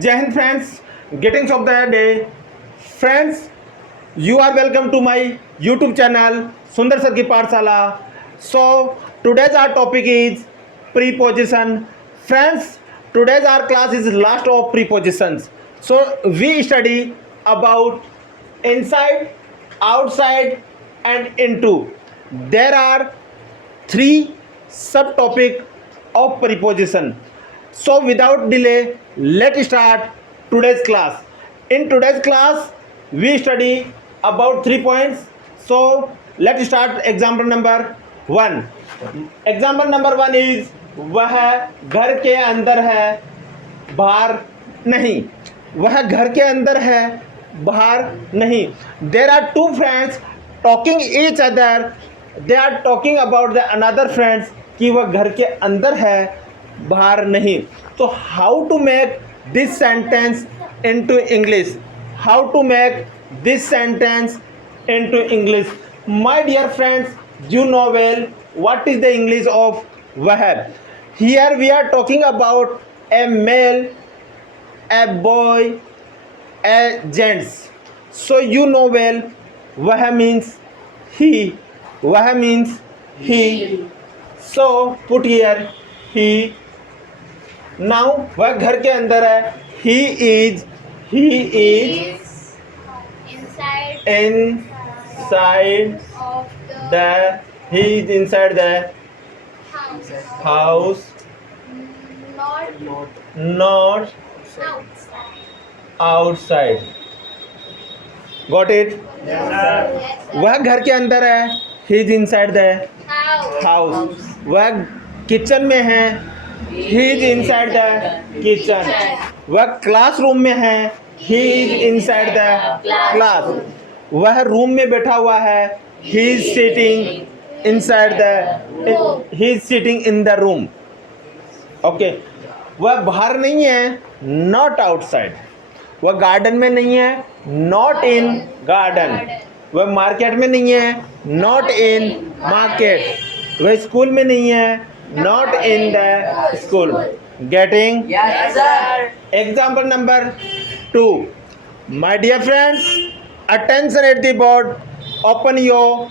Jai Hind friends, greetings of the day. Friends, you are welcome to my YouTube channel Sundar Sir Ki Pathshala. So today's our topic is preposition. Friends, today's our class is last of prepositions. So we study about inside, outside and into. There are three subtopic of preposition. So without delay, let's start today's class. In today's class, we study about 3 points. So let's start example number 1. Example number 1 is वह घर के अंदर है बाहर नहीं. वह घर के अंदर है बाहर नहीं. There are two friends talking each other. They are talking about the another friends कि वह घर के अंदर है बाहर नहीं. तो how to make this sentence into English. How to make this sentence into English. My dear friends, you know well what is the English of वह. Here we are talking about a male, a boy, a gents. So you know well वह means he. वह means he. So put here he. Now वह घर के अंदर है. He is inside inside of the he is inside the house, not not outside. Got it? Yes, वह घर के अंदर है. He is inside the house. वह किचन में है. He is inside the kitchen. वह क्लासरूम में है. He is inside the class. वह रूम में बैठा हुआ है. He is sitting inside the he is sitting in the room. Okay. वह बाहर नहीं है. Not outside. वह गार्डन में नहीं है. Not in garden. वह मार्केट में नहीं है. Not in market. वह स्कूल में नहीं है. Not in the school. Getting? Yes, sir. Example number 2. My dear friends, attention at the board. Open your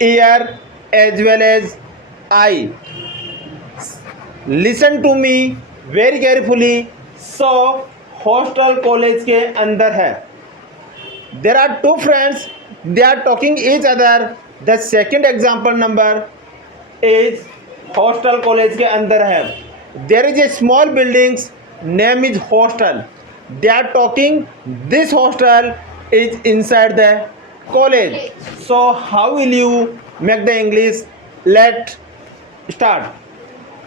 ear as well as eye. Listen to me very carefully. So hostel college के अंदर है. There are two friends. They are talking each other. The second example number is hostel college के अंदर है. There is a small buildings. Name is hostel. They are talking. This hostel is inside the college. So how will you make the English? Let's start.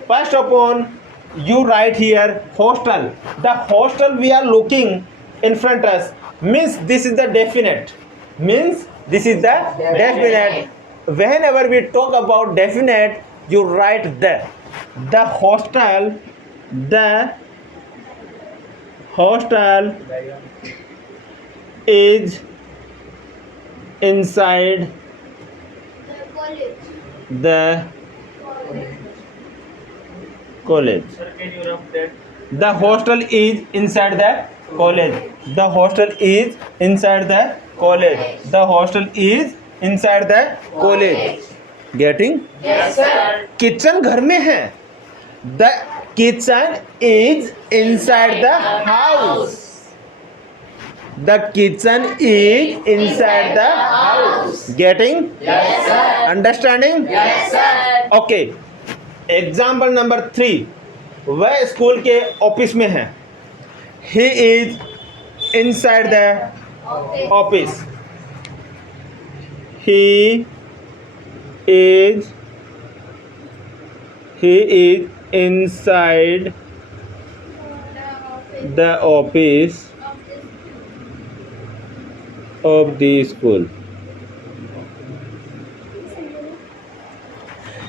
First upon, you write here hostel. The hostel we are looking in front us means this is the definite. Means this is the definite. Whenever we talk about definite, you write the hostel. The hostel is inside the college. the college. The hostel is inside the college. The hostel is inside the college. The hostel is inside the college. Getting? Yes, sir. Kitchen घर में है. The kitchen is inside the house. The kitchen is inside the house. Getting? Yes, sir. Understanding? Yes, sir. Okay. Example number 3. वह school के office में है. He is inside the Okay. office. He is inside the office of the school.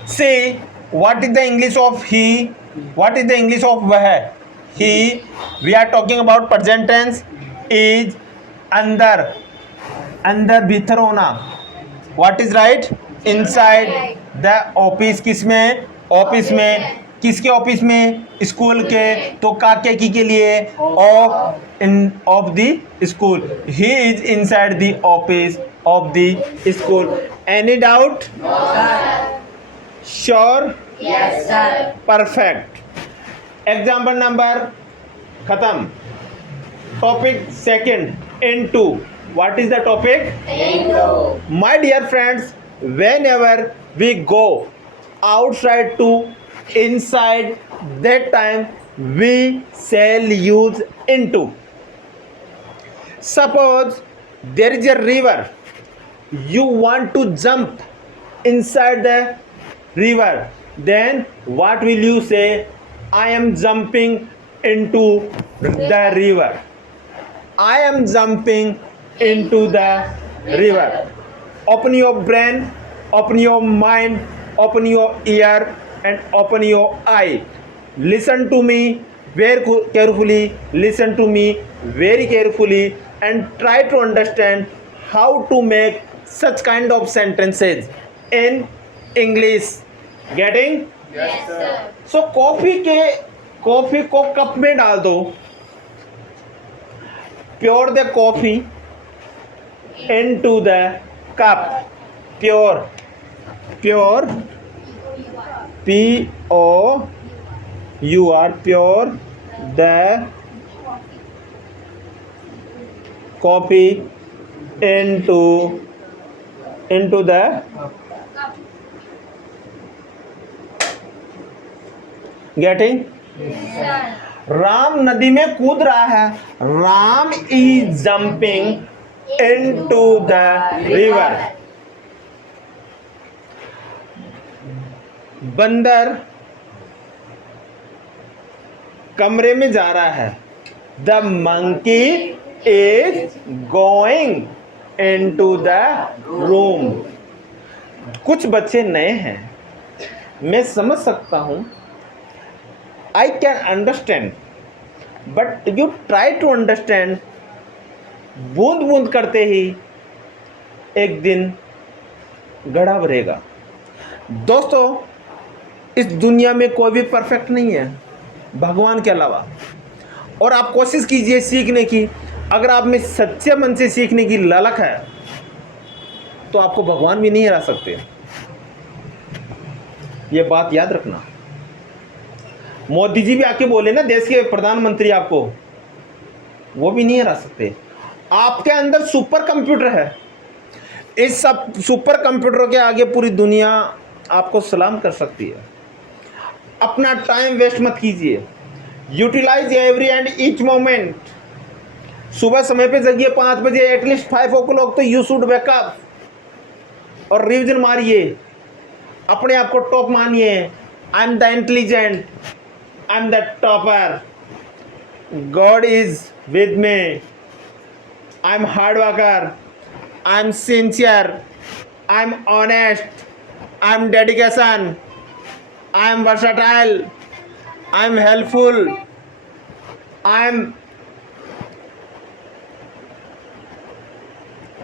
See, what is the English of he? What is the English of वह? He. We are talking about present tense. Is अंदर भीतर होना. What is right? Inside the office. किस में? Office में. किसके office में? School के। तो काके की के लिए of the school. He is inside the office of the school. Any doubt? Sure? Yes, sir. Perfect. Example number खत्म। Topic second, into. What is the topic? Into. My dear friends, whenever we go outside to inside, that time we shall use into. Suppose there is a river, you want to jump inside the river, then what will you say? I am jumping into the river. I am jumping into the river. Open your brain, open your mind, open your ear and open your eye. Listen to me very carefully, listen to me very carefully and try to understand how to make such kind of sentences in English. Getting? Yes, sir. So coffee को cup में डाल दो. Pour the coffee into the cup. Pour P-O-U-R, pour the coffee into the getting? Sir. Ram नदी में कूद रहा है. Ram is jumping into the river. बंदर कमरे में जा रहा है. The monkey is going into the room. कुछ बच्चे नए हैं, मैं समझ सकता हूं. I can understand, but you try to understand. बूंद बूंद करते ही एक दिन गढ़ा भरेगा. दोस्तों, इस दुनिया में कोई भी परफेक्ट नहीं है भगवान के अलावा. और आप कोशिश कीजिए सीखने की. अगर आप में सच्चे मन से सीखने की ललक है तो आपको भगवान भी नहीं हरा सकते. ये बात याद रखना. मोदी जी भी आके बोले ना देश के प्रधानमंत्री, आपको वो भी नहीं हरा सकते. आपके अंदर सुपर कंप्यूटर है. इस सब सुपर कंप्यूटर के आगे पूरी दुनिया आपको सलाम कर सकती है. अपना टाइम वेस्ट मत कीजिए. Utilise every and each moment. सुबह समय पे जगिए 5 बजे, एटलीस्ट 5 o'clock तो यू शुड वेकअप और रिविजन मारिए. अपने आप को टॉप मानिए. आई am the intelligent, I'm the topper. God is with me. I'm hard worker. I'm sincere. I'm honest. I'm dedication. I'm versatile. I'm helpful. I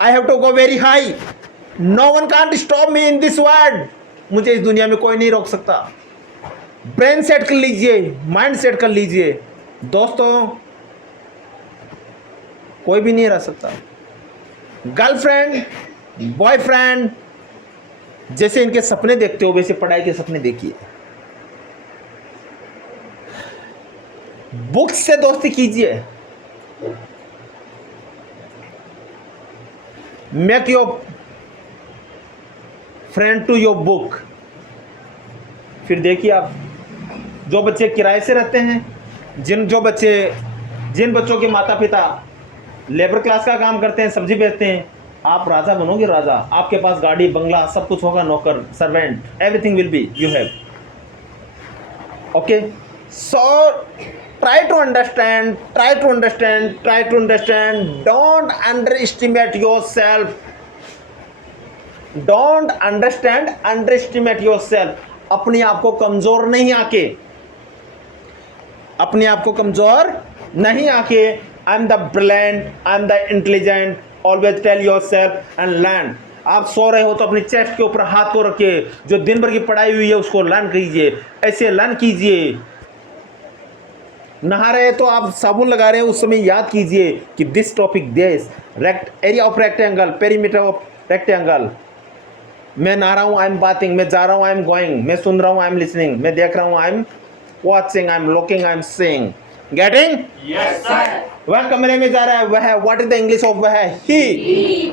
have to go very high. No one can't stop me in this world. मुझे इस दुनिया में कोई नहीं रोक सकता. Brain set कर लीजिए, माइंड सेट कर लीजिए. दोस्तों, कोई भी नहीं रह सकता. गर्लफ्रेंड, बॉयफ्रेंड, जैसे इनके सपने देखते हो वैसे पढ़ाई के सपने देखिए. बुक्स से दोस्ती कीजिए. Make your friend to your book. फिर देखिए आप, जो बच्चे किराए से रहते हैं, जिन बच्चों के माता पिता लेबर क्लास का काम करते हैं, सब्जी बेचते हैं, आप राजा बनोगे. राजा. आपके पास गाड़ी, बंगला, सब कुछ होगा. नौकर, servant, everything will be you have. Okay. So try to understand. Don't underestimate yourself. Don't underestimate yourself. अपने आप को कमजोर नहीं आके. I am the brilliant, I am the intelligent. Always tell yourself and learn. आप सो रहे हो तो अपनी चेस्ट के ऊपर हाथ को रखिए, जो दिन भर की पढ़ाई हुई है उसको लर्न कीजिए, ऐसे लर्न कीजिए। नहा रहे हैं तो आप साबुन लगा रहे हैं, उस समय याद कीजिए कि this topic this area of rectangle, perimeter of rectangle. मैं नहा रहा हूँ, आई एम बाथिंग, मैं जा रहा हूँ, आई एम गोइंग, मैं सुन रहा हूँ, आई एम लिसनिंग, मैं देख रहा हूँ, I am watching, I am looking, I am seeing. Getting? Yes, sir. वह कमरे में जा रहा है, वह, what is the English of वह? He.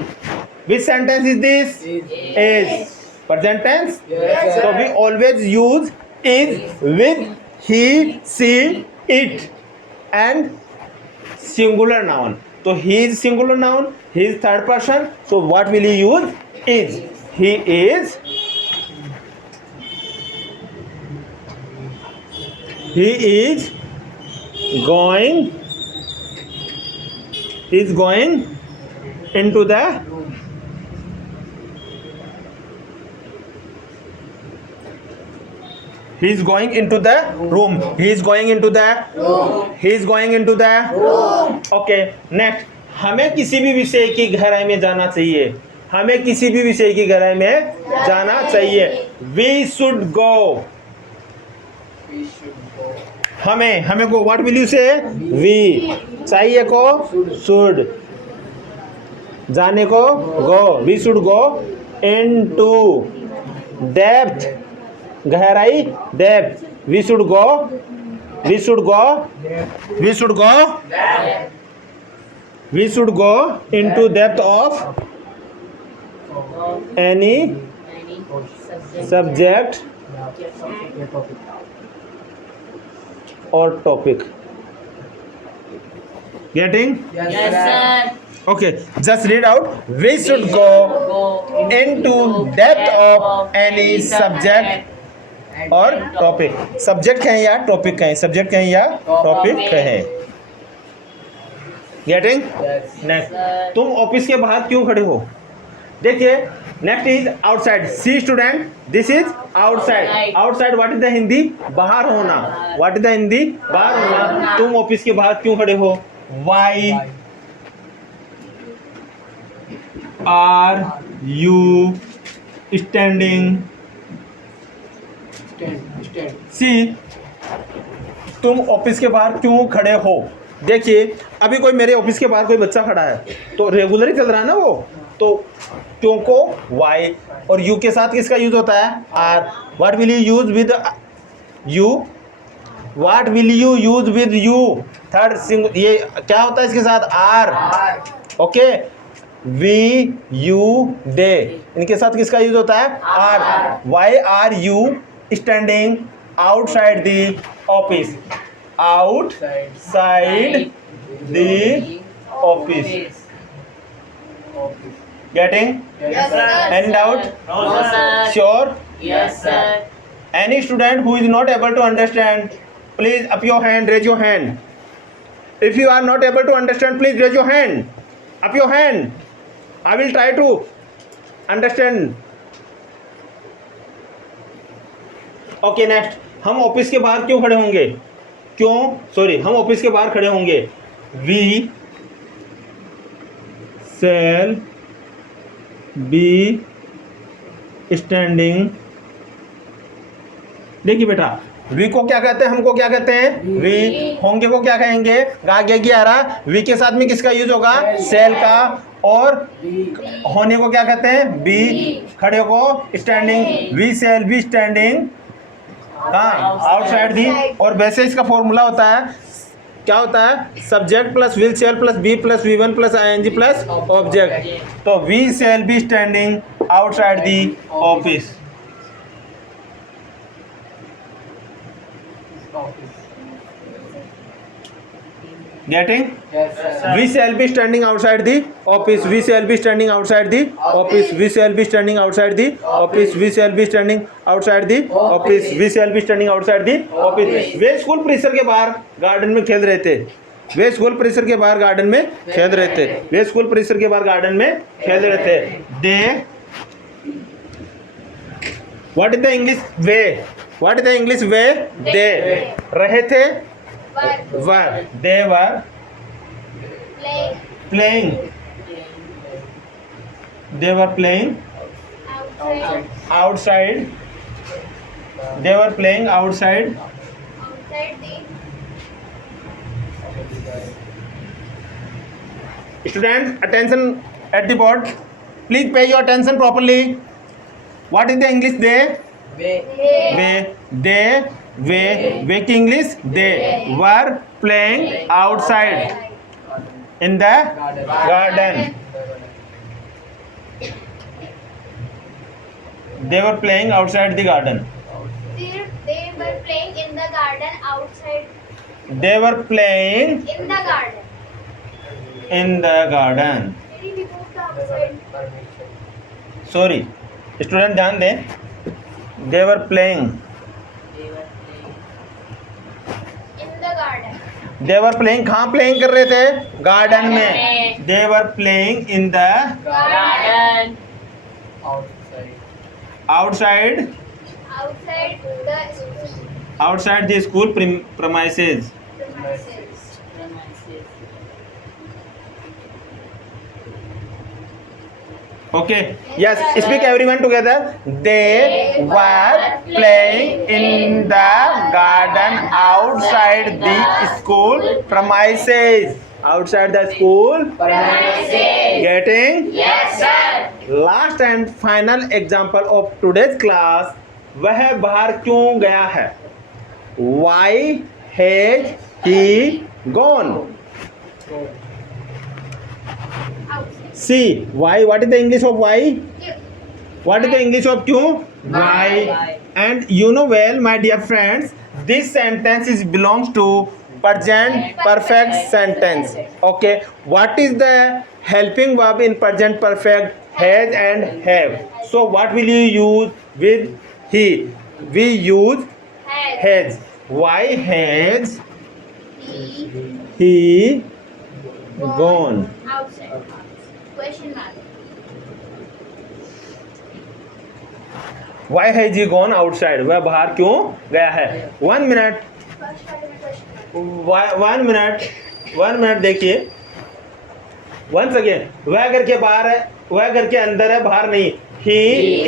Which sentence is this? Is present tense. Yes, So we always use is with he, she, it and singular noun. So he is singular noun, he is third person. So what will you use? Is. He is. He is going. He is going into the. He is going into the room. He is going into the Room. He is going into the Room. Okay. Next, हमें किसी भी विषय की गहराई में जाना चाहिए। हमें किसी भी विषय की गहराई में जाना चाहिए। We should go. We should go. हमें को what will you say? We. चाहिए को should. जाने को go. We should go into depth. गहराई depth. We should go That. we should go into depth of any subject or topic. Getting? Yes, sir. Okay, just read out. We should go into depth of any subject और topic. Subject कहें या topic कहें, subject कहें या topic कहें। Getting? Next, तुम office के बाहर क्यों खड़े हो? देखिए, next is outside. See student, this is outside. Outside what is the Hindi? बाहर होना। What is the Hindi? बाहर होना। तुम ऑफिस के बाहर क्यों खड़े हो? Why are you standing? Stand. See, तुम ऑफिस के बाहर क्यों खड़े हो? देखिए, अभी कोई मेरे ऑफिस के बाहर कोई बच्चा खड़ा है तो रेगुलर ही चल रहा है ना वो, तो क्यों को वाई और यू के साथ किसका यूज होता है? Are. What will you use with you? What will you use with you? Third sing, ये क्या होता है इसके साथ? Are. Okay, we you they, इनके साथ किसका यूज होता है? Are. Why are you standing outside the office? Outside the office. Getting? Yes, sir. Any doubt? No, sir. Sure? Yes, sir. Any student who is not able to understand, please up your hand, raise your hand. If you are not able to understand, please raise your hand. Up your hand. I will try to understand. Okay, next. हम office के बाहर क्यों खड़े होंगे? हम office के बाहर खड़े होंगे। We shall be standing। देखिए बेटा, वी को क्या कहते हैं, हमको क्या कहते हैं? वी। होंगे को क्या कहेंगे? आगे की आ रहा, वी के साथ में किसका यूज होगा? सेल का। और होने को क्या कहते हैं? बी। खड़े को standing. We shall be standing कहाँ? Outside the. और वैसे इसका फॉर्मूला होता है, क्या होता है? Subject plus will shall plus be plus V one plus I N G plus object. तो we shall be standing outside the office. Getting? Yes, sir. We shall be standing outside the office. We shall be standing outside the office. We shall be standing outside the office. We shall be standing outside the office. We shall be standing outside the office. Way school परिसर के बाहर garden में खेल रहे थे। वे school परिसर के बाहर गार्डन में खेल रहे थे। वे स्कूल परिसर के बाहर गार्डन में खेल रहे थे। They. What is the English way? What is the English way? They. रहे थे। Were. They were playing They were playing outside, outside. They were playing outside. outside the Students, attention at the board. Please pay your attention properly. What is the English? They की English? They were playing outside in the garden. They were playing outside the garden. they were playing in the garden outside They were playing in the garden. in the garden. Maybe we moved the outside. Sorry, student ध्यान दें. They were playing. In the garden. They were playing. कहाँ playing कर रहे थे? Garden में. They were playing in the Garden. outside Outside the the school premises. premises. Okay. Yes. Speak everyone together. They were playing in the garden outside the school premises. Outside the school. Getting? Yes, sir. Last and final example of today's class. वह बाहर क्यों गया है? Why has he gone? Outside. See, why? What is the English of why? What is the English of क्यों? Why? And you know well, my dear friends, this sentence is belongs to present perfect sentence. Okay. What is the helping verb in present perfect? Has and have. So what will you use with he? We use has. Why has He he gone? outside. Question mark. Why has he gone outside? वह बाहर क्यों गया है? 1 minute. First part of the question mark. 1 minute देखिए. Once again, वह घर के बाहर है, वह घर के अंदर है, बाहर नहीं. He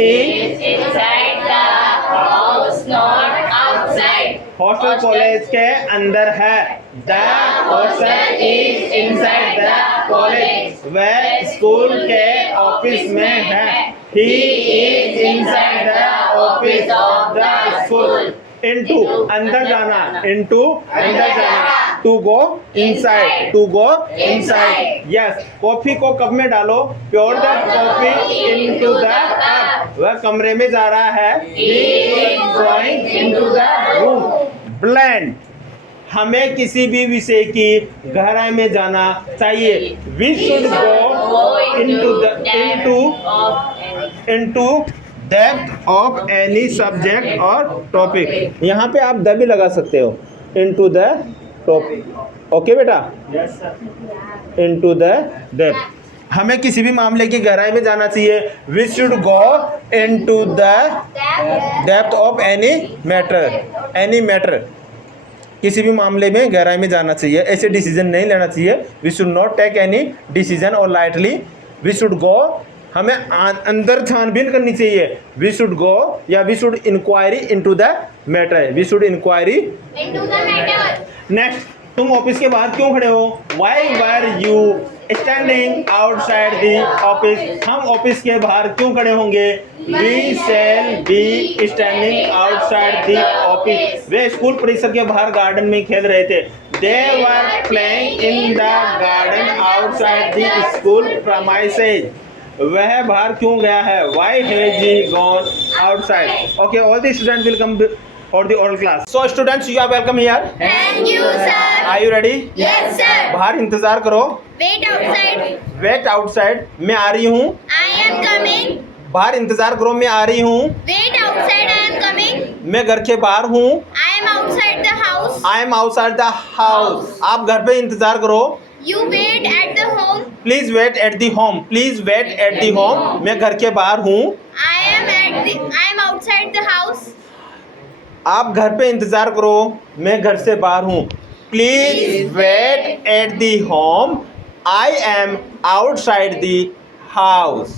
is Inside the house, not outside. Hostel college के अंदर है. The hostel is inside the college. वह स्कूल के ऑफिस में है. He is inside the office of the school. Into अंदर जाना. Into अंदर जाना. To go inside. To go inside. Yes. Coffee को कप में डालो. Pour the coffee into the cup. वह कमरे में जा रहा है. He is going into the room. Blend. हमें किसी भी विषय की गहराई में जाना चाहिए. We should go into depth of any subject or topic. यहाँ पे आप द भी लगा सकते हो. Into the topic. ओके बेटा? Into the depth. हमें किसी भी मामले की गहराई में जाना चाहिए. We should go into the depth of any matter. किसी भी मामले में गहराई में जाना चाहिए. ऐसे डिसीजन नहीं लेना चाहिए. We should not take any decision और लाइटली. We should go. हमें अंदर छानबीन करनी चाहिए. वी शुड गो या we should inquiry into the matter. We should inquiry. Into the matter. Next, तुम ऑफिस के बाहर क्यों खड़े हो? Why were you standing outside the office? हम ऑफिस के बाहर क्यों खड़े होंगे? We shall be standing outside the office. Way school परिसर के बाहर गार्डन में खेल रहे थे. They were playing in the garden outside the school premises. वह बाहर क्यों गया है? Why has he gone outside? Okay, all the students will come for the oral class. So students, you are welcome here. Thank you, sir. Are you ready? Yes, sir. बाहर इंतजार करो. Wait outside. Wait outside. मैं आ रही हूँ. I am coming. बाहर इंतजार करो. मैं आ रही हूँ. Wait outside. I am coming. मैं घर के बाहर हूँ. I am outside the house. I am outside the house. आप घर पे इंतजार करो. You wait at the home. Please wait at the home. Please wait at the home. मैं घर के बाहर हूँ. I am outside the house. आप घर पे इंतजार करो. मैं घर से बाहर हूँ. Please wait at the home. I am outside the house.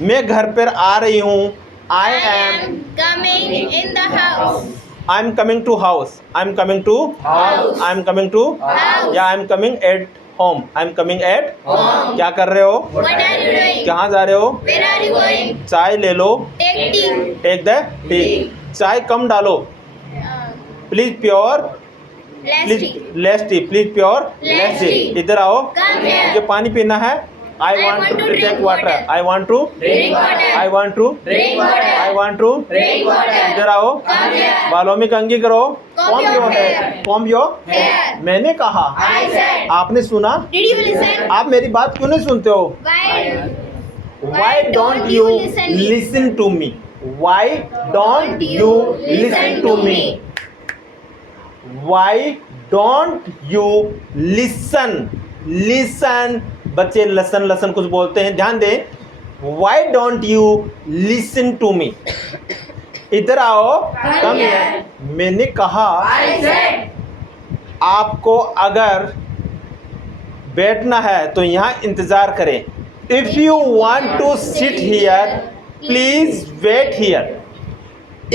मैं घर पर आ रही हूँ. I I am. am coming in the house. I'm coming to house. I'm coming to House. I'm coming to House. या I'm coming at home. I'm coming at Home. क्या कर रहे हो? What are you doing? कहाँ जा रहे हो? Where are you going? चाय ले लो. Take tea. Take the tea. चाय कम डालो. Please pour. Less please tea. Less tea. Please pour Less less tea. tea. इधर आओ. Come here. मुझे पानी पीना है. I want to take water. I want to. Drink water. I want to. Drink water. I want to. Drink water. इधर आओ. Come here. बालों में कंघी करो. Comb your hair. Comb your Hair. मैंने कहा. I said. आपने सुना. Did you listen? आप मेरी बात क्यों नहीं सुनते हो? Why don't you listen to me? Why don't you listen to me? Why don't you listen? बच्चे लसन कुछ बोलते हैं, ध्यान दें. Why don't you listen to me? इधर आओ. Come here. मैंने कहा. I said. आपको अगर बैठना है तो यहाँ इंतज़ार करें. If you want to sit here, please wait here.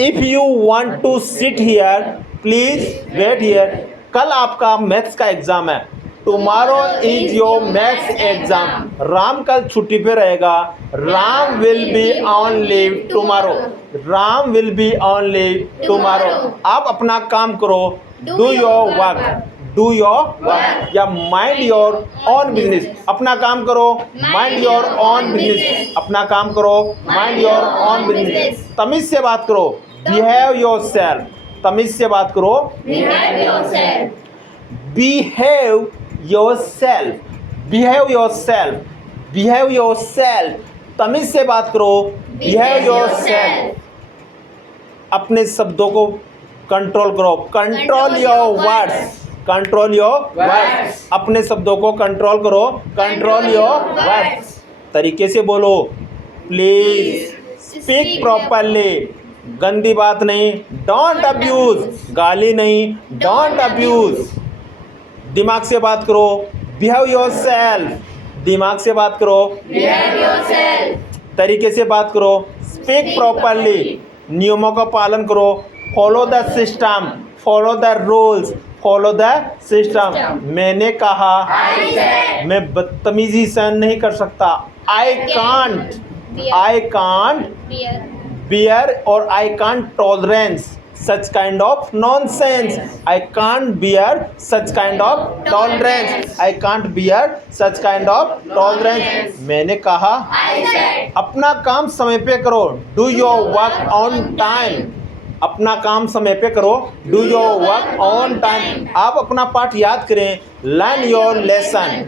If you want to sit here, please wait here. कल आपका मैथ्स का एग्ज़ाम है. Tomorrow is your maths exam. Ram कल छुट्टी पे रहेगा. Ram will be on leave tomorrow. Ram will be on leave tomorrow. आप अपना काम करो. Do your work. Do your work. या mind your own business. अपना काम करो. Mind your own business. अपना काम करो. Mind your own business. तमीज़ से बात करो. Behave yourself. तमीज़ से बात करो. behave yourself? Behave yourself. Behave yourself. Behave yourself. तमीज़ से बात करो. Behave yourself. अपने शब्दों को कंट्रोल करो. Control your words. Control your words. अपने शब्दों को कंट्रोल करो. Control your words. तरीके से बोलो. Please speak properly. गंदी बात नहीं. Don't abuse. गाली नहीं. Don't abuse. दिमाग से बात करो. Behave yourself. दिमाग से बात करो. Behave yourself. तरीके से बात करो. Speak properly. नियमों का पालन करो. Follow the system. Follow the rules. Follow the system. मैंने कहा. I said. मैं बदतमीजी सहन नहीं कर सकता. I can't. I can't Beer. bear or I can't tolerance such kind of nonsense. I can't bear such kind of tolerance. I can't bear such kind of tolerance. मैंने कहा. I said. अपना काम समय पे करो. Do your work on time. अपना काम समय पे करो. Do your work on time. आप अपना पाठ याद करें. Learn your lesson.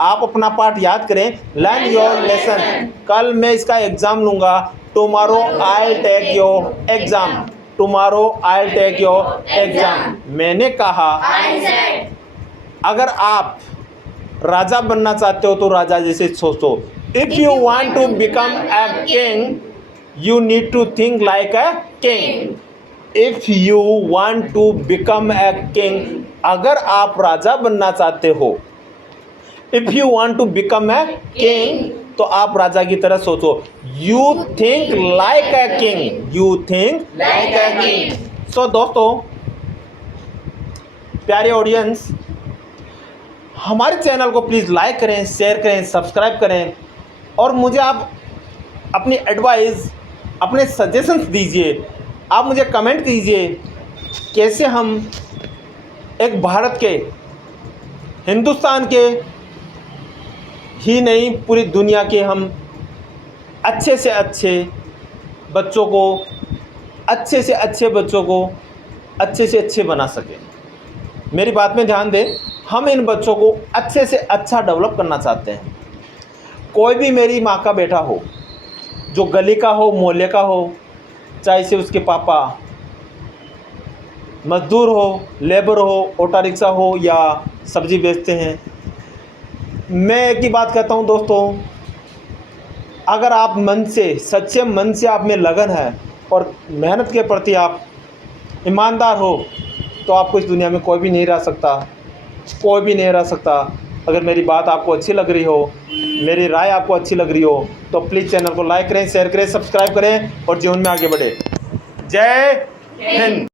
आप अपना पाठ याद करें. Learn your lesson. कल मैं इसका एग्ज़ाम लूँगा. Tomorrow I'll take your exam. Tomorrow I'll take your exam. मैंने कहा. I said. अगर आप राजा बनना चाहते हो तो राजा जैसे सोचो. If you want to become a king, you need to think like a king. If you want to become a king, अगर आप राजा बनना चाहते हो. If you want to become a king, तो आप राजा की तरह सोचो. You think like a king. You think like a king. So दोस्तों, प्यारे ऑडियंस, हमारे चैनल को प्लीज़ लाइक करें, शेयर करें, सब्सक्राइब करें और मुझे आप अपनी एडवाइस, अपने सजेशंस दीजिए. आप मुझे कमेंट कीजिए कैसे हम एक भारत के, हिंदुस्तान के ही नहीं पूरी दुनिया के हम अच्छे से अच्छे बच्चों को, अच्छे से अच्छे बच्चों को अच्छे से अच्छे बना सकें. मेरी बात में ध्यान दें. हम इन बच्चों को अच्छे से अच्छा डेवलप करना चाहते हैं. कोई भी मेरी माँ का बेटा हो, जो गली का हो, मोहल्ले का हो, चाहे से उसके पापा मजदूर हो, लेबर हो, ऑटो रिक्शा हो या सब्ज़ी बेचते हैं. मैं एक ही बात कहता हूँ दोस्तों, अगर आप मन से, सच्चे मन से आप में लगन है और मेहनत के प्रति आप ईमानदार हो तो आपको इस दुनिया में कोई भी नहीं रह सकता. कोई भी नहीं रह सकता. अगर मेरी बात आपको अच्छी लग रही हो मेरी राय आपको अच्छी लग रही हो तो प्लीज़ चैनल को लाइक करें, शेयर करें, सब्सक्राइब करें और जीवन में आगे बढ़े। जय हिंद।